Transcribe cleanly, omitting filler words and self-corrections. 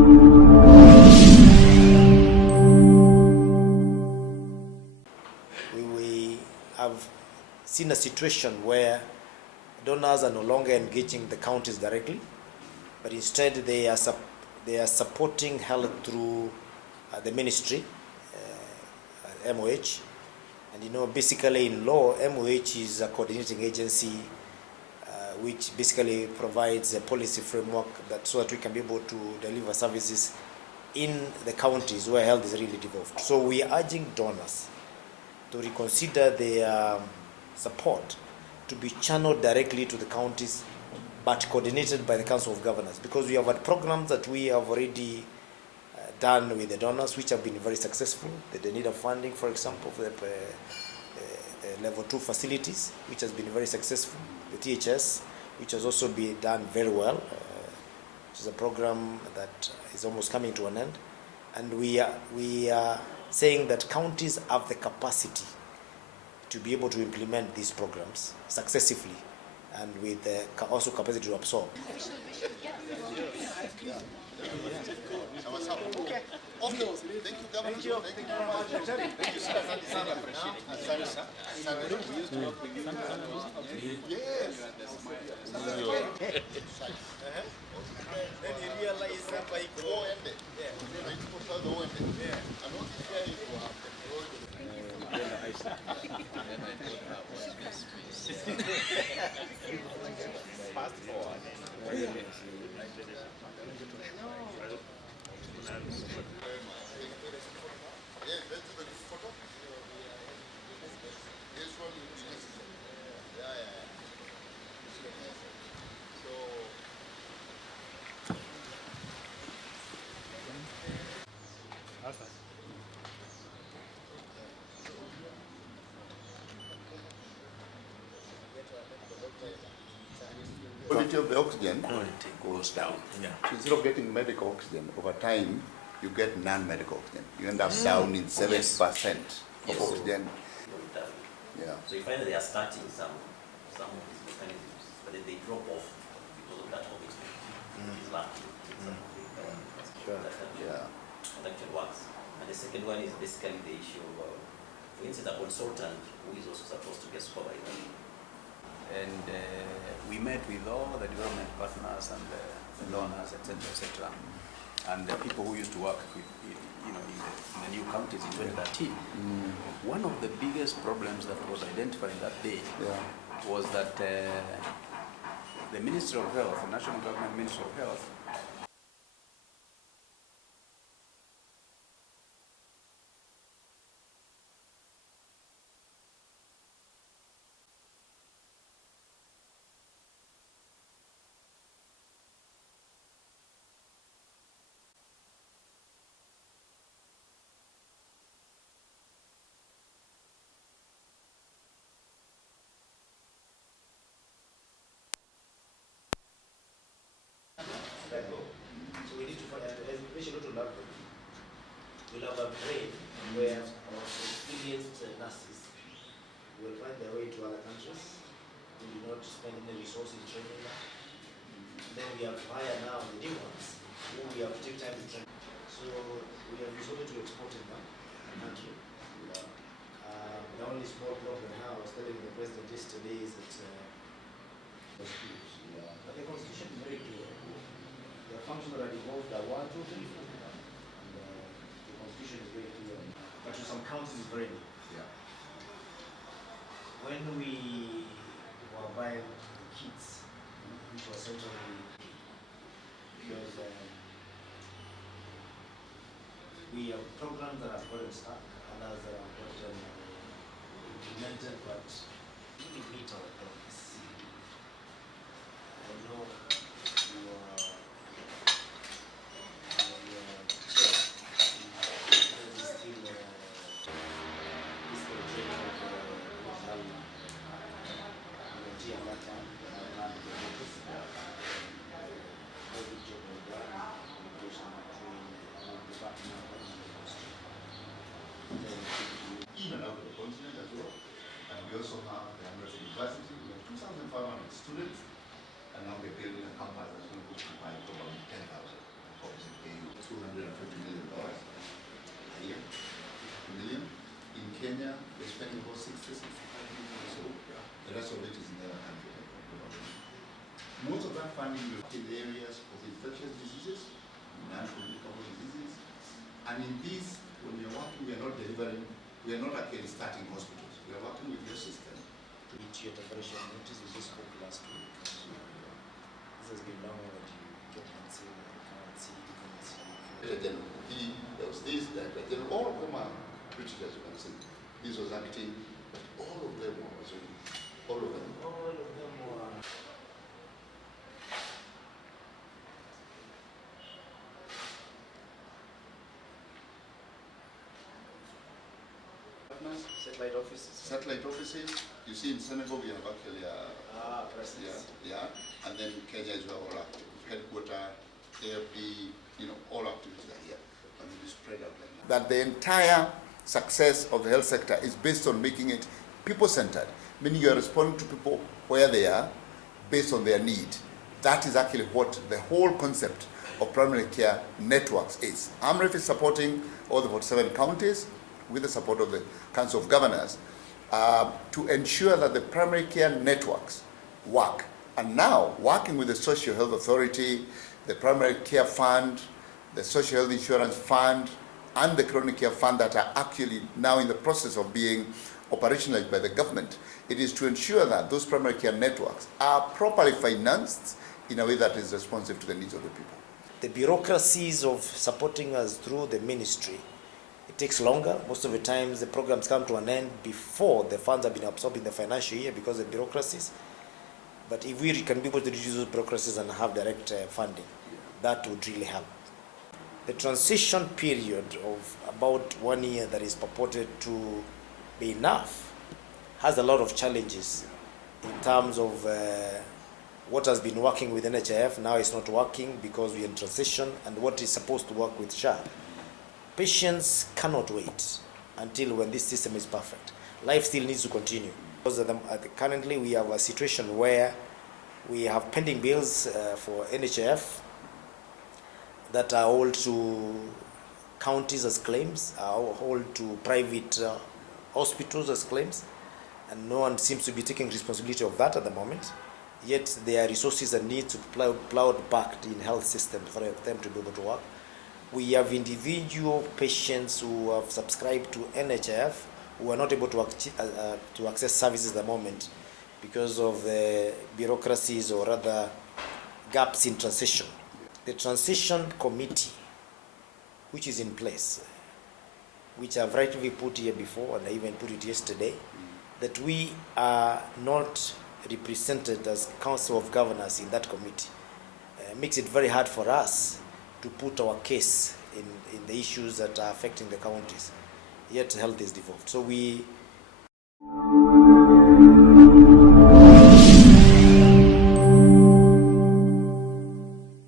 We have seen a situation where donors are no longer engaging the counties directly, but instead they are supporting health through the ministry, MOH. And basically in law, MOH is a coordinating agency which basically provides a policy framework so that we can be able to deliver services in the counties where health is really devolved. So we are urging donors to reconsider their support to be channeled directly to the counties, but coordinated by the Council of Governors, because we have had programs that we have already done with the donors which have been very successful. The need of funding, for example, for the level 2 facilities, which has been very successful. The THS, which has also been done very well, which is a program that is almost coming to an end. And we are saying that counties have the capacity to be able to implement these programs successively and with also capacity to absorb. Okay. Thank you, Governor. Thank you very much. Thank you, sir. We used to work with you. Yes. Then you realize that by go and fast forward. Quality of the oxygen goes down. Yeah. So instead of getting medical oxygen, over time you get non-medical oxygen. You end up down in 70% of oxygen. Yeah. So you find that they are starting some of these mechanisms, but then they drop off because of that oxygen is lacking. Sure. That actually works. And the second one is basically the issue of, for instance, a consultant who is also supposed to get supervised. And we met with all the development partners and the donors, etc., and the people who used to work with, in the new counties in 2013. One of the biggest problems that was identified that day was that the Ministry of Health, the National Government Ministry of Health, So we need to find, especially to love them. We'll have a brain where our experienced nurses will find their way to other countries. We do not spend any resources in training them. Then we have hired now the new ones who we have to take time to train. So we have resorted to exporting them in the country. The only small problem now, I was telling the president yesterday, is that but the constitution is very clear. The functions that are involved are 1, 2, 3, 4. And the constitution is very clear. But to some counties it's very new. Yeah. When we were buying the kits, which was centrally because we have programs that have gotten stuck, others that have gotten implemented, but we meet our goals. I know your chair is still training of at that time. Every job was done, communication between department and industry. In and out of the continent as well. And we also have the University. We have 2,500 students, and now we're building a resources to help people. So the rest of it is in the other countries. Most of that funding will be in the areas of infectious diseases, non-communicable diseases, and in these, when we are working, we are not delivering, we are not actually starting hospitals. We are working with your system. To reach your operation notice, we just spoke last week. This has been long overdue. Get cancer, Then there was this, that, then all of them are British, as you can see. This was acting, but all of them were Wazungu. All of them. All of them were. Satellite offices. Satellite offices. You see, in Senegal we have actually presence. yeah, and then Kenya is where all active. Headquarter, AFP, all activities are here, and we spread out like that. That the entire success of the health sector is based on making it people-centered, meaning you are responding to people where they are, based on their need. That is actually what the whole concept of primary care networks is. AMREF is supporting all the 47 counties with the support of the Council of Governors to ensure that the primary care networks work. And now, working with the Social Health Authority, the Primary Care Fund, the Social Health Insurance Fund, and the Chronic Care Fund that are actually now in the process of being operationalized by the government, it is to ensure that those primary care networks are properly financed in a way that is responsive to the needs of the people. The bureaucracies of supporting us through the ministry, it takes longer. Most of the times the programs come to an end before the funds have been absorbed in the financial year because of bureaucracies. But if we can be able to reduce those bureaucracies and have direct funding, that would really help. The transition period of about 1 year that is purported to be enough has a lot of challenges in terms of what has been working with NHIF now is not working because we are in transition, and what is supposed to work with SHA. Patients cannot wait until when this system is perfect. Life still needs to continue. Because currently we have a situation where we have pending bills for NHIF that are owed to counties as claims, are owed to private hospitals as claims, and no one seems to be taking responsibility of that at the moment. Yet there are resources that need to be plowed back in health systems for them to be able to work. We have individual patients who have subscribed to NHIF who are not able to access services at the moment because of the bureaucracies or rather gaps in transition. The transition committee, which is in place, which I've rightly put here before, and I even put it yesterday, that we are not represented as Council of Governors in that committee, makes it very hard for us to put our case in the issues that are affecting the counties. Yet health is devolved. So we